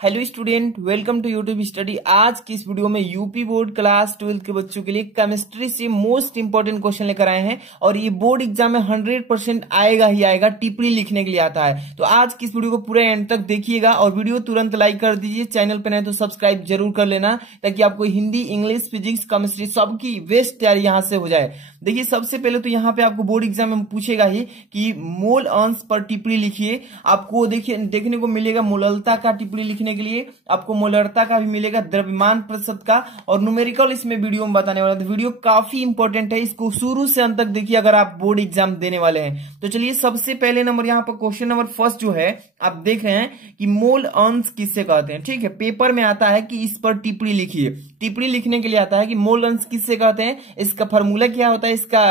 Hello student, welcome to YouTube study. आज की इस वीडियो में यूपी बोर्ड क्लास 12 के बच्चों के लिए केमिस्ट्री से मोस्ट इंपोर्टेंट क्वेश्चन लेकर आए हैं और ये बोर्ड एग्जाम में 100% आएगा ही आएगा। टिप्पणी लिखने के लिए आता है, तो आज की इस वीडियो को पूरे एंड तक देखिएगा और वीडियो तुरंत लाइक कर दीजिए। चैनल पर नहीं तो सब्सक्राइब जरूर कर लेना ताकि आपको हिंदी, इंग्लिश, फिजिक्स, केमिस्ट्री सबकी बेस्ट तैयारी यहाँ से हो जाए। देखिए, सबसे पहले तो यहाँ पे आपको बोर्ड एग्जाम में पूछेगा ही कि मोल अंश पर टिप्पणी लिखिए। आपको देखिए देखने को मिलेगा मोललता का टिप्पणी लिखने के लिए, आपको मोलरता का भी मिलेगा, द्रव्यमान प्रतिशत का और न्यूमेरिकल इसमें वीडियो में बताने वाला। तो वीडियो काफी इंपॉर्टेंट है, इसको शुरू से अंत तक देखिए अगर आप बोर्ड एग्जाम देने वाले हैं। तो चलिए, सबसे पहले नंबर यहाँ पर क्वेश्चन नंबर फर्स्ट जो है आप देख रहे हैं कि मोल अंश किससे कहते हैं। ठीक है, पेपर में आता है कि इस पर टिप्पणी लिखिए। टिप्पणी लिखने के लिए आता है कि मोल अंश किससे कहते हैं, इसका फॉर्मूला क्या होता है, इसका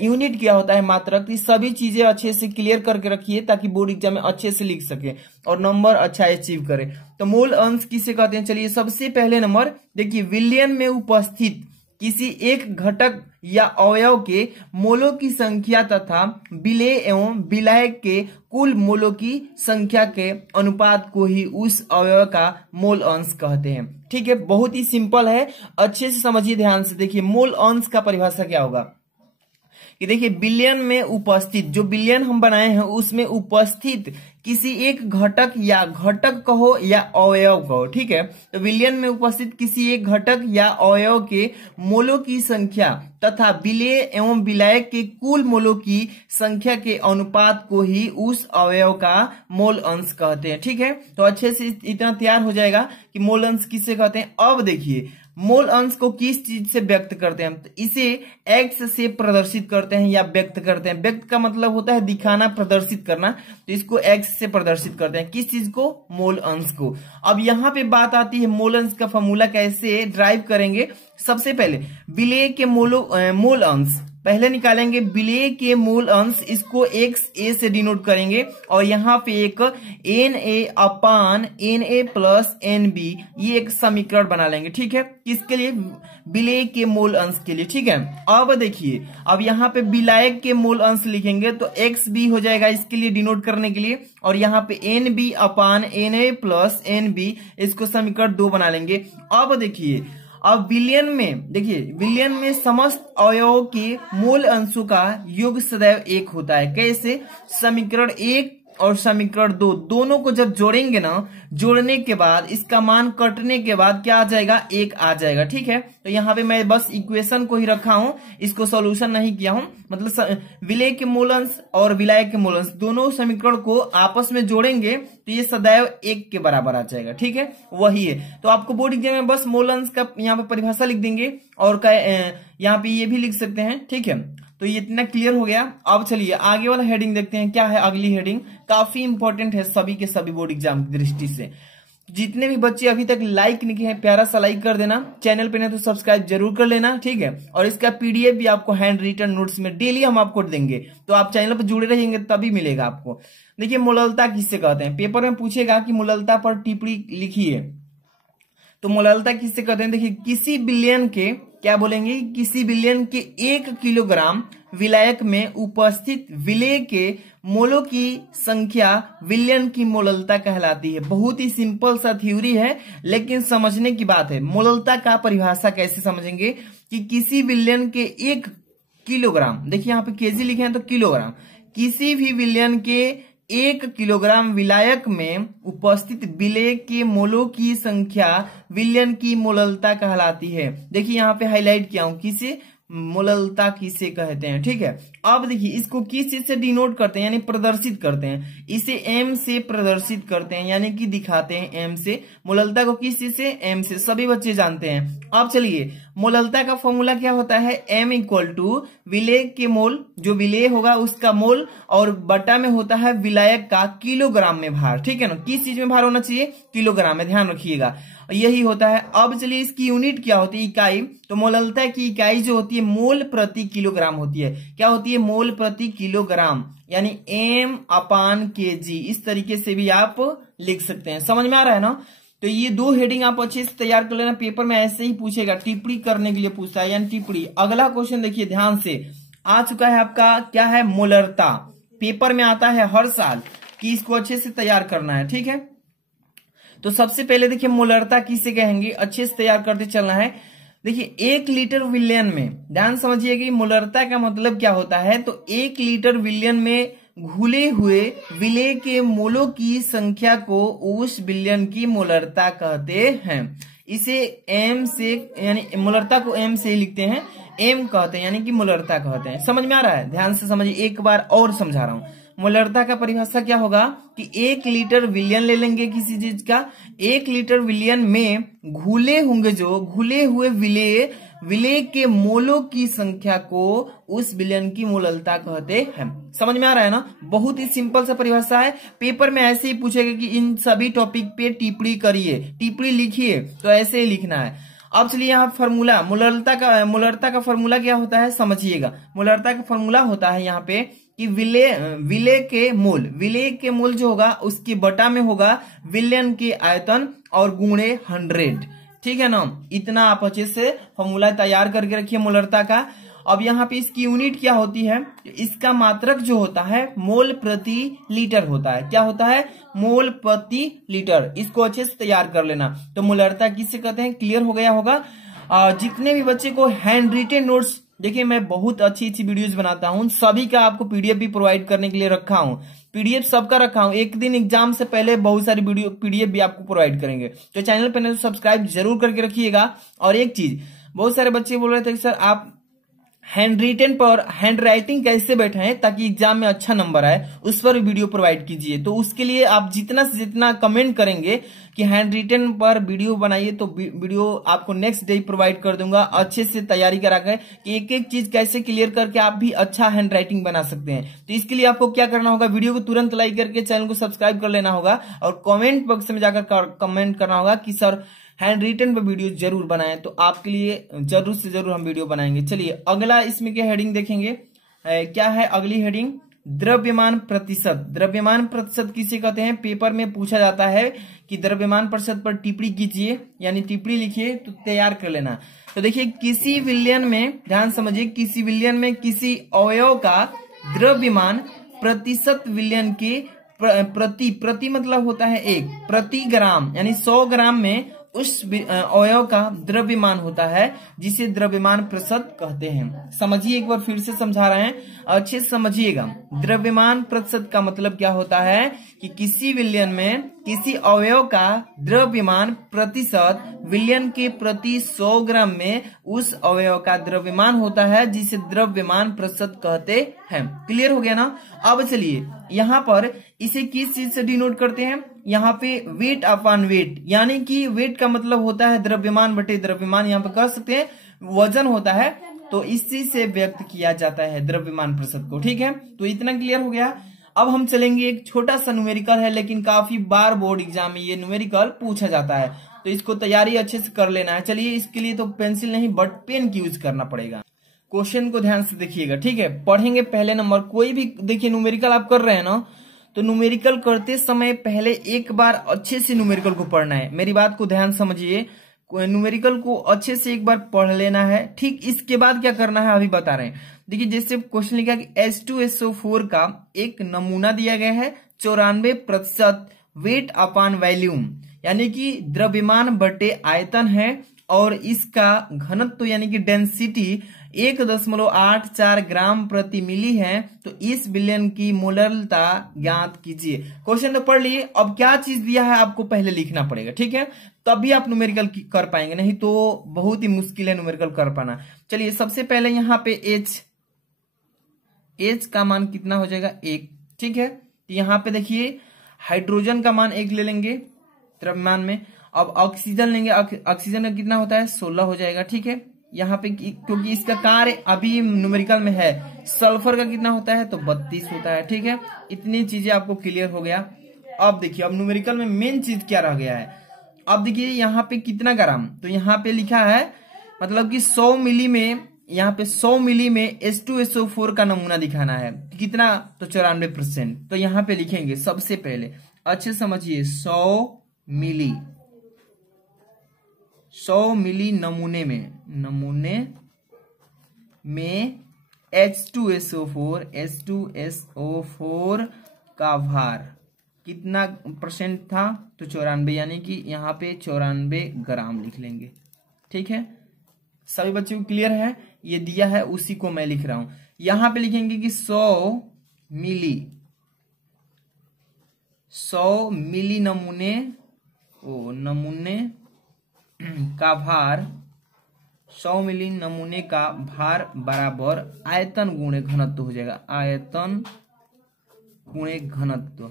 यूनिट क्या होता है, मात्रक। ये सभी चीजें अच्छे से क्लियर करके रखिए ताकि बोर्ड एग्जाम में अच्छे से लिख सके और नंबर अच्छा अचीव करे। तो मोल अंश किसे कहते हैं, चलिए सबसे पहले नंबर देखिए, विलयन में उपस्थित किसी एक घटक या अवयव के मोलों की संख्या तथा विलेय एवं विलायक के कुल मोलों की संख्या के अनुपात को ही उस अवयव का मोल अंश कहते हैं। ठीक है, बहुत ही सिंपल है, अच्छे से समझिए, ध्यान से देखिए। मोल अंश का परिभाषा क्या होगा कि देखिए, विलयन में उपस्थित, जो विलयन हम बनाए हैं उसमें उपस्थित किसी एक घटक या घटक कहो या अवयव कहो। ठीक है, तो विलयन में उपस्थित किसी एक घटक या अवयव के मोलों की संख्या तथा विलेय एवं विलायक के कुल मोलों की संख्या के अनुपात को ही उस अवयव का मोल अंश कहते हैं। ठीक है, तो अच्छे से इतना तैयार हो जाएगा कि मोल अंश किससे कहते हैं। अब देखिए, मोल अंश को किस चीज से व्यक्त करते हैं, तो इसे एक्स से प्रदर्शित करते हैं या व्यक्त करते हैं। व्यक्त का मतलब होता है दिखाना, प्रदर्शित करना, तो इसको एक्स से प्रदर्शित करते हैं। किस चीज को, मोल अंश को। अब यहाँ पे बात आती है मोल अंश का फॉर्मूला कैसे ड्राइव करेंगे। सबसे पहले विलेय के मोल अंश पहले निकालेंगे, विलेय के मोल अंश, इसको एक्स ए से डिनोट करेंगे और यहाँ पे एक N A upon N A plus N B, ये एक समीकरण बना लेंगे। ठीक है, किसके लिए, विलेय के मोल अंश के लिए। ठीक है, अब देखिए, अब यहाँ पे विलायक के मोल अंश लिखेंगे तो एक्स बी हो जाएगा इसके लिए डिनोट करने के लिए, और यहाँ पे N B upon N A plus N B, इसको समीकरण 2 बना लेंगे। अब देखिए, अब विलयन में देखिए, विलयन में समस्त अवयवों के मोल अंशों का योग सदैव 1 होता है। कैसे, समीकरण 1 और समीकरण 2 दोनों को जब जोड़ेंगे ना, जोड़ने के बाद इसका मान कटने के बाद क्या आ जाएगा, 1 आ जाएगा। ठीक है, तो यहाँ पे मैं बस इक्वेशन को ही रखा हूं, इसको सॉल्यूशन नहीं किया हूं। मतलब विलेय के मोल अंश और विलायक के मोल अंश दोनों समीकरण को आपस में जोड़ेंगे तो ये सदैव 1 के बराबर आ जाएगा। ठीक है, वही है। तो आपको बोर्ड एग्जाम में बस मोल अंश का यहाँ पे परिभाषा लिख देंगे और यहाँ पे ये भी लिख सकते हैं। ठीक है, तो ये इतना क्लियर हो गया। अब चलिए आगे वाला हेडिंग देखते हैं, क्या है अगली हेडिंग। काफी इंपॉर्टेंट है सभी के सभी बोर्ड एग्जाम की दृष्टि से। जितने भी बच्चे अभी तक लाइक नहीं किए हैं, प्यारा सा लाइक कर देना, चैनल पे नहीं तो सब्सक्राइब जरूर कर लेना। ठीक है, और इसका पीडीएफ भी आपको हैंड रिटन नोट्स में डेली हम आपको देंगे, तो आप चैनल पर जुड़े रहेंगे तभी मिलेगा आपको। देखिए, मोललता किससे कहते हैं, पेपर में पूछेगा कि मोललता पर टिप्पणी लिखिए, तो मोललता किससे कहते हैं। देखिए, किसी विलयन के, क्या बोलेंगे, किसी विलयन के 1 किलोग्राम विलायक में उपस्थित विलेय के मोलों की संख्या विलयन की मोललता कहलाती है। बहुत ही सिंपल सा थ्योरी है लेकिन समझने की बात है। मोललता का परिभाषा कैसे समझेंगे कि किसी विलयन के 1 किलोग्राम, देखिए यहाँ पे केजी लिखे हैं तो किलोग्राम, किसी भी विलयन के 1 किलोग्राम विलायक में उपस्थित विलेय के मोलों की संख्या विलयन की मोललता कहलाती है। देखिए यहाँ पे हाईलाइट किया हूं, किसे, मोललता किसे कहते हैं। ठीक है, अब देखिए, इसको किस चीज से डिनोट करते हैं, यानी प्रदर्शित करते हैं। इसे एम से प्रदर्शित करते हैं, यानी कि दिखाते हैं एम से। मोललता को किस चीज से, एम से, सभी बच्चे जानते हैं। अब चलिए, मोललता का फॉर्मूला क्या होता है, एम इक्वल टू विलेय के मोल, जो विलेय होगा उसका मोल, और बटा में होता है विलायक का किलोग्राम में भार। ठीक है ना, किस चीज में भार होना चाहिए, किलोग्राम में, ध्यान रखिएगा, यही होता है। अब चलिए, इसकी यूनिट क्या होती है, इकाई। तो मोललता की इकाई जो होती है मोल प्रति किलोग्राम होती है। क्या होती है, मोल प्रति किलोग्राम, यानी एम अपान केजी। इस तरीके से भी आप लिख सकते हैं। समझ में आ रहा है ना। तो ये 2 हेडिंग आप अच्छे से तैयार कर लेना, पेपर में ऐसे ही पूछेगा, टिप्पणी करने के लिए पूछता है, यानी टिप्पणी। अगला क्वेश्चन देखिए ध्यान से, आ चुका है आपका, क्या है, मोलरता। पेपर में आता है हर साल कि इसको अच्छे से तैयार करना है। ठीक है, तो सबसे पहले देखिए मोलरता किसे कहेंगे, अच्छे से तैयार करते चलना है। देखिए 1 लीटर विलियन में, ध्यान समझिए कि मोलरता का मतलब क्या होता है। तो 1 लीटर विलियन में घुले हुए विलेय के मोलों की संख्या को उस विलियन की मोलरता कहते हैं। इसे एम से, यानी मोलरता को एम से लिखते हैं, एम कहते हैं, यानी कि मोलरता कहते हैं। समझ में आ रहा है? ध्यान से समझिए, एक बार और समझा रहा हूं। मोलरता का परिभाषा क्या होगा कि 1 लीटर विलियन ले लेंगे किसी चीज का, 1 लीटर विलियन में घुले होंगे जो घुले हुए विलेय के मोलों की संख्या को उस विलियन की मोलरता कहते हैं। समझ में आ रहा है ना? बहुत ही सिंपल सा परिभाषा है। पेपर में ऐसे ही पूछेगा कि इन सभी टॉपिक पे टिप्पणी करिए, टिप्पणी लिखिए, तो ऐसे ही लिखना है। अब चलिए यहाँ फॉर्मूला, मोलरता का फॉर्मूला क्या होता है समझिएगा। मोलरता का फॉर्मूला होता है यहाँ पे कि विलेय के मोल जो होगा उसकी बटा में होगा विलियन के आयतन और गुणे 100। ठीक है ना? इतना आप अच्छे से फॉर्मूला तैयार करके रखिए मोलरता का। अब यहाँ पे इसकी यूनिट क्या होती है, इसका मात्रक जो होता है मोल प्रति लीटर होता है। क्या होता है? मोल प्रति लीटर। इसको अच्छे से तैयार कर लेना। तो मोलरता किसे कहते हैं, क्लियर हो गया होगा। जितने भी बच्चे को हैंड रिटेन नोट्स, देखिए मैं बहुत अच्छी वीडियोस बनाता हूं, सभी का आपको पीडीएफ भी प्रोवाइड करने के लिए रखा हूं। पीडीएफ सबका रखा हूं, एक दिन एग्जाम से पहले बहुत सारी वीडियो पीडीएफ भी आपको प्रोवाइड करेंगे। तो चैनल पर तो सब्सक्राइब जरूर करके रखिएगा। और एक चीज, बहुत सारे बच्चे बोल रहे थे कि सर आप हैंड रिटेन पर हैंड राइटिंग कैसे बैठाएं ताकि एग्जाम में अच्छा नंबर आए, उस पर वीडियो प्रोवाइड कीजिए। तो उसके लिए आप जितना से जितना कमेंट करेंगे कि हैंड रिटेन पर वीडियो बनाइए, तो वीडियो आपको नेक्स्ट डे प्रोवाइड कर दूंगा अच्छे से तैयारी करा कर कि एक एक चीज कैसे क्लियर करके आप भी अच्छा हैंड राइटिंग बना सकते हैं। तो इसके लिए आपको क्या करना होगा, वीडियो को तुरंत लाइक करके चैनल को सब्सक्राइब कर लेना होगा और कमेंट बॉक्स में जाकर कमेंट करना होगा कि सर हैंड रिटन पे वीडियो जरूर बनाएं। तो आपके लिए जरूर से जरूर हम वीडियो बनाएंगे। चलिए अगला इसमें क्या हेडिंग देखेंगे, क्या है अगली हेडिंग, द्रव्यमान प्रतिशत। द्रव्यमान प्रतिशत किसे कहते हैं, पेपर में पूछा जाता है कि द्रव्यमान प्रतिशत पर टिप्पणी कीजिए, यानी टिप्पणी लिखिए, तो तैयार कर लेना। तो देखिए किसी विलियन में, ध्यान समझिए, किसी विलियन में किसी अवयव का द्रव्यमान प्रतिशत विलियन के प्रति मतलब होता है 1 प्रति ग्राम, यानी 100 ग्राम में उस अवयव का द्रव्यमान होता है, जिसे द्रव्यमान प्रतिशत कहते हैं। समझिए, एक बार फिर से समझा रहे हैं, अच्छे से समझिएगा। द्रव्यमान प्रतिशत का मतलब क्या होता है कि किसी विलियन में किसी अवयव का द्रव्यमान प्रतिशत विलियन के प्रति 100 ग्राम में उस अवयव का द्रव्यमान होता है, जिसे द्रव्यमान प्रतिशत कहते हैं। क्लियर हो गया ना? अब चलिए यहाँ पर इसे किस चीज से डिनोट करते हैं, यहाँ पे वेट अपॉन वेट, यानी कि वेट का मतलब होता है द्रव्यमान बटे द्रव्यमान, यहाँ पे कह सकते हैं वजन होता है, तो इसी से व्यक्त किया जाता है द्रव्यमान प्रतिशत को। ठीक है, तो इतना क्लियर हो गया। अब हम चलेंगे, एक छोटा सा न्यूमेरिकल है, लेकिन काफी बार बोर्ड एग्जाम में ये न्यूमेरिकल पूछा जाता है, तो इसको तैयारी अच्छे से कर लेना है। चलिए, इसके लिए तो पेंसिल नहीं बट पेन की यूज करना पड़ेगा। क्वेश्चन को ध्यान से देखिएगा, ठीक है? पढ़ेंगे पहले नंबर, कोई भी देखिए न्यूमेरिकल आप कर रहे हैं ना, तो न्यूमेरिकल करते समय पहले एक बार अच्छे से न्यूमेरिकल को पढ़ना है। मेरी बात को ध्यान समझिए, न्यूमेरिकल को अच्छे से एक बार पढ़ लेना है। ठीक, इसके बाद क्या करना है अभी बता रहे हैं। देखिए जैसे क्वेश्चन लिखा कि H2SO4 का एक नमूना दिया गया है, 94% वेट अपॉन वॉल्यूम, यानी कि द्रव्यमान बटे आयतन है, और इसका घनत्व यानी कि डेंसिटी 1.84 ग्राम प्रति मिली है। तो इस विलियन की मोलरता ज्ञात कीजिए। क्वेश्चन तो पढ़ लिए, अब क्या चीज दिया है आपको पहले लिखना पड़ेगा, ठीक है? तभी आप न्यूमेरिकल कर पाएंगे, नहीं तो बहुत ही मुश्किल है न्यूमेरिकल कर पाना। चलिए सबसे पहले यहाँ पे H का मान कितना हो जाएगा, 1, ठीक है? यहाँ पे देखिए हाइड्रोजन का मान 1 ले लेंगे द्रव्यमान में। अब ऑक्सीजन लेंगे, ऑक्सीजन का कितना होता है, 16 हो जाएगा, ठीक है? यहाँ पे क्योंकि इसका कार्य अभी न्यूमेरिकल में है। सल्फर का कितना होता है, तो 32 होता है, ठीक है? इतनी चीजें आपको क्लियर हो गया। अब देखिए, अब न्यूमेरिकल में मेन चीज क्या रह गया है। अब देखिए यहाँ पे कितना ग्राम, तो यहाँ पे लिखा है मतलब कि 100 मिली में, यहाँ पे 100 मिली में H2SO4 का नमूना दिखाना है, कितना, तो 94%। तो यहाँ पे लिखेंगे सबसे पहले, अच्छे समझिए, 100 मिली नमूने में H2SO4 का भार कितना परसेंट था, तो 94, यानी कि यहाँ पे 94 ग्राम लिख लेंगे। ठीक है, सभी बच्चों को क्लियर है? ये दिया है उसी को मैं लिख रहा हूं। यहां पे लिखेंगे कि 100 मिली नमूने का भार, 100 मिली नमूने का भार बराबर आयतन गुणे घनत्व हो जाएगा। आयतन गुणे घनत्व।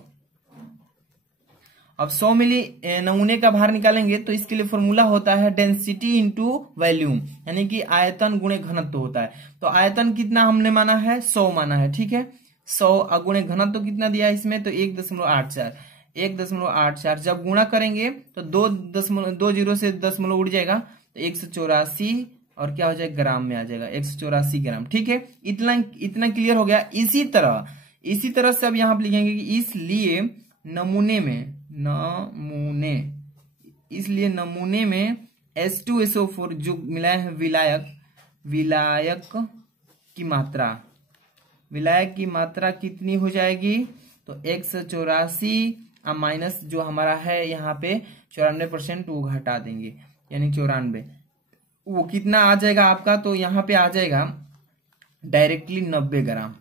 अब 100 मिली नमूने का भार निकालेंगे तो इसके लिए फॉर्मूला होता है डेंसिटी इंटू वॉल्यूम, यानी कि आयतन गुणे घनत्व होता है। तो आयतन कितना हमने माना है, 100 माना है। ठीक है, 100 गुणे घनत्व कितना दिया है इसमें, तो 1.84। जब गुणा करेंगे तो 2 जीरो से दशमलव उड़ जाएगा, तो 184 और क्या हो जाएगा, ग्राम में आ जाएगा, 184 ग्राम। ठीक है, इतना क्लियर हो गया। इसी तरह से अब यहाँ पे लिखेंगे कि इसलिए नमूने में H2SO4 जो मिला है विलायक की मात्रा कितनी हो जाएगी, तो 184 माइनस जो हमारा है यहाँ पे 94% वो घटा देंगे, यानी 94, वो कितना आ जाएगा आपका, तो यहाँ पे आ जाएगा डायरेक्टली 90 ग्राम।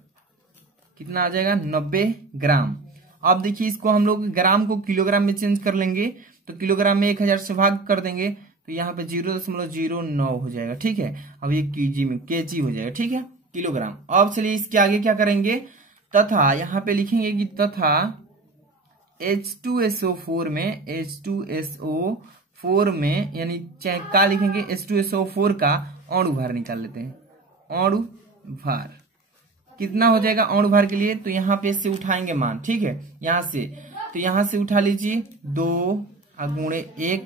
कितना आ जाएगा, 90 ग्राम। अब देखिए इसको हम लोग ग्राम को किलोग्राम में चेंज कर लेंगे, तो किलोग्राम में 1000 से भाग कर देंगे, तो यहाँ पे 0.09 हो जाएगा। ठीक है, अब ये केजी हो जाएगा। ठीक है, किलोग्राम। अब चलिए इसके आगे क्या करेंगे, तथा यहाँ पे लिखेंगे कि तथा H2SO4 में यानी क्या लिखेंगे, H2SO4 का अणु भार निकाल लेते हैं। अणु भार कितना हो जाएगा अणु भार के लिए, तो यहाँ पे से उठाएंगे मान। ठीक है, यहाँ से उठा लीजिए 2 गुणे 1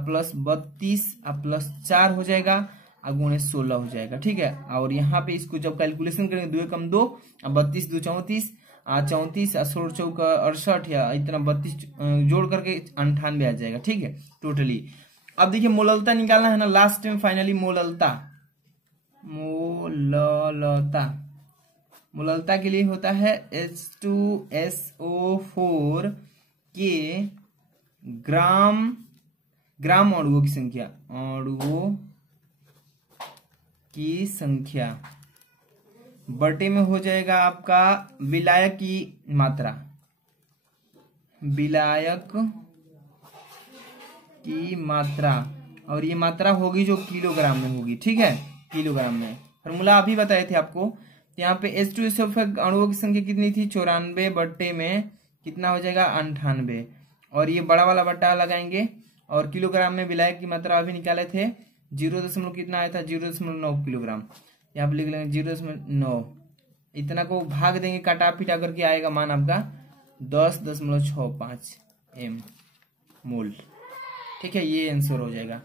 प्लस 32 प्लस 4 हो जाएगा, गुणे 16 हो जाएगा। ठीक है, और यहाँ पे इसको जब कैलकुलेशन करेंगे 2 कम 2, 32 2 34, 34 16 चौका 68, या इतना 32 जोड़ करके 98 आ जाएगा। ठीक है, टोटली। अब देखिए मोललता निकालना है ना लास्ट में, फाइनली मोललता के लिए होता है H2SO4 के ग्राम अणुओं की संख्या बटे में हो जाएगा आपका विलायक की मात्रा, और ये मात्रा होगी जो किलोग्राम में होगी। ठीक है, किलोग्राम में। फॉर्मूला अभी बताए थे आपको। यहाँ पे H2SO4 अणुओं की संख्या कितनी थी, 94 बट्टे में कितना हो जाएगा, 98, और ये बड़ा वाला बट्टा लगाएंगे, और किलोग्राम में विलायक की मात्रा अभी निकाले थे, 0. कितना आया था, 0.9 किलोग्राम। यहाँ पे लिख लेंगे 0.9, इतना को भाग देंगे काटा पीटा करके, आएगा मान आपका 10.65 मोल। ठीक है, ये आंसर हो जाएगा।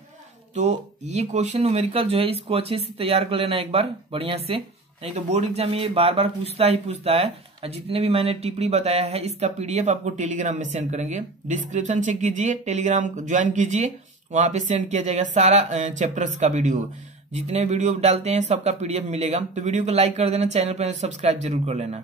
तो ये क्वेश्चन न्यूमेरिकल जो है इसको अच्छे से तैयार कर लेना एक बार बढ़िया से, नहीं तो बोर्ड एग्जाम में ये बार बार पूछता है। और जितने भी मैंने टिप्पणी बताया है इसका PDF आपको टेलीग्राम में सेंड करेंगे। डिस्क्रिप्शन चेक कीजिए, टेलीग्राम ज्वाइन कीजिए, वहां पे सेंड किया जाएगा सारा चैप्टर्स का वीडियो। जितने वीडियो डालते हैं सबका PDF मिलेगा। तो वीडियो को लाइक कर देना, चैनल पर सब्सक्राइब जरूर कर लेना।